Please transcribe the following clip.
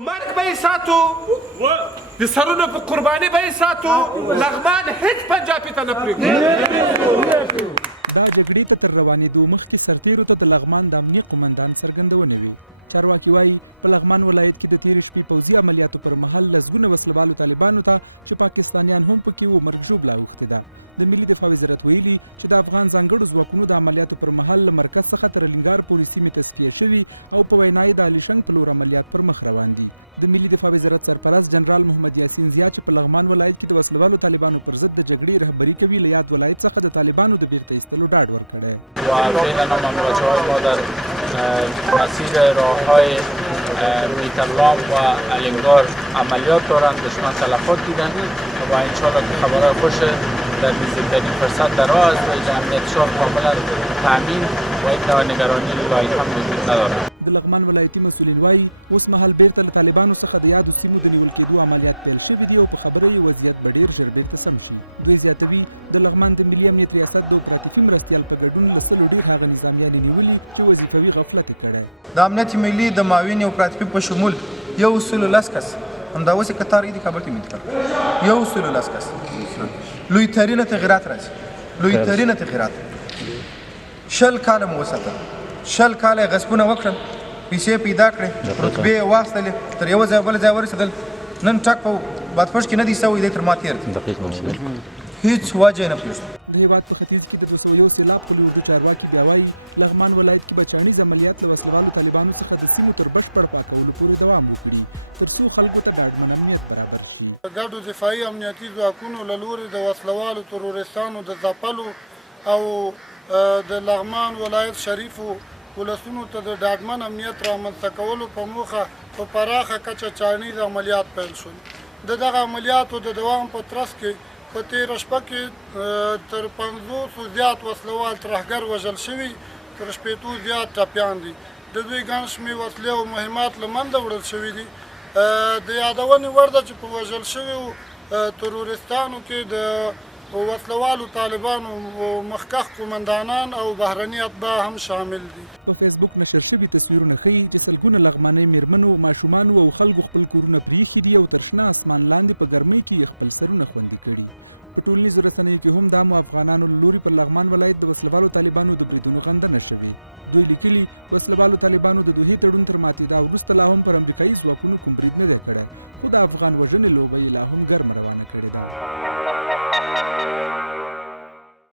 مرګ به یې ساتو، د سرونو په قرباني به یې ساتو، لغمان هېڅ پنجابي ته نه پرېږدو. دا جګړې ته تر روانېدو مخکې سرتیرو ته د لغمان د امنیه قومندان څرګندونې وې. چارواکي وایي په لغمان ولایت کې د تېرې شپې پوځي عملیاتو پر مهال لسګونه وسلوالو طالبانو ته چې پاکستانیان هم پکې وو مرګ ژوبله اوښتې ده. د ملي دفاع وزارت ویلي چې د افغان ځانګړو ځواکونو د عملیاتو پر مهال له مرکز څخه تر لنګار پورې سیمې تصفیه شوي او په وینا یې د الیشنګ په لور عملیات پر مخ روان دي. د ملي دفاع وزارت سرپرست جنرال محمد یاسین ضیا چې په لغمان ولایت کې د وسلوالو طالبانو پر ضد د جګړې رهبري کوي له یاد ولایت څخه د طالبانو د بیرته ایستلو ډاډ ورکړی. مسیر راههای میترلام و الینگار عملیات دارند، دشمن تلفات دیدند و انشاءالله که خبرهای خوش در نزدیکترین فرصت در راه است و امنیت شاه کاملا تامین و هیچ نوع نگرانی الحمد وجود ندارد. د لغمان ولایتي مسؤلین وایي اوس مهال بیرته له طالبانو څخه د یادو سیمو د نیول کېدو عملیات پیل شوي دي او په خبره یې وضعیت به ډېر ژر بیرته سم شي. دوی زیاتوي د لغمان د ملي امنیت ریاست د اپراتیفي مرستیال په ګډون له سلو ډېر هغه نظامیان یې نیولي چې وظیفوي غفلت یې کړی. د امنیت ملي د معاون اپراتیفي په شمول 110 کس همدا اوس کتار دی کابل ته میتکل 110 کس لوی ترینه تغیرات راځي، لوی ترینه تغیرات 10 کاله مو وساته، 10 کاله غصبونه وکړل، پیسې پیدا کړې، رتبې واخیستلې، تر یو ځای بل ځای ورسېدل، نن ټک په بادپشت کې نه دي سوی دی تر ما تېر هیڅ وجه نه پېژنو. د هېواد په ختیځ کې د 201 سېلاب خولي اردو چارواکي بیا وایي لغمان ولایت کې به چاڼیز عملیات له وسلوالو طالبانو څخه د سیمو تر بشپړ پاکولو پورې دوام وکړي تر څو خلکو ته ډاډمن امنیت برابر شي. ګډو دفاعي امنیتي ځواکونو له لورې د وسلوالو ترورستانو د ځپلو او د لغمان ولایت شریفو ولسونو ته د ډاډمن امنیت رامنځته کولو په موخه په پراخه کچه چاڼیز عملیات پیل شول. د دغه عملیاتو د دوام په ترڅ کې په تېره شپه کې تر 500 زیات وسلوال ترهګر وژل شوي، تر 60 زیات ټپیان دي. د دوی ګڼ شمېر وسلې او مهمات له منځه وړل شوي دي. د یادونې وړ ده چې په وژل شویو ترورستانو کې د وسلوالو طالبانو مخکښ قومندانان او بهرني اتباع هم شامل دي. په فیسبوک نشر شوي تصویرونه ښیي چې سلګونه لغمانۍ میرمنو، ماشومانو او خلکو خپل کورونه پریښي دي او تر شنه اسمان لاندې په ګرمۍ کې خپل سرونه خوندي کړي. په ټولنیزو رسنیو کې هم د عامو افغانانو له لوري پر لغمان ولایت د وسلوالو طالبانو د بریدونو غندنه شوې. دوی لیکلي وسلوالو طالبانو د دوحې تړون تر ماتېدا وروسته لا هم پر امریکایي ځواکونو کوم برید نه دی کړی، خو د افغان وژنې لوبه یې لا هم ګرمه روانه کړې ده.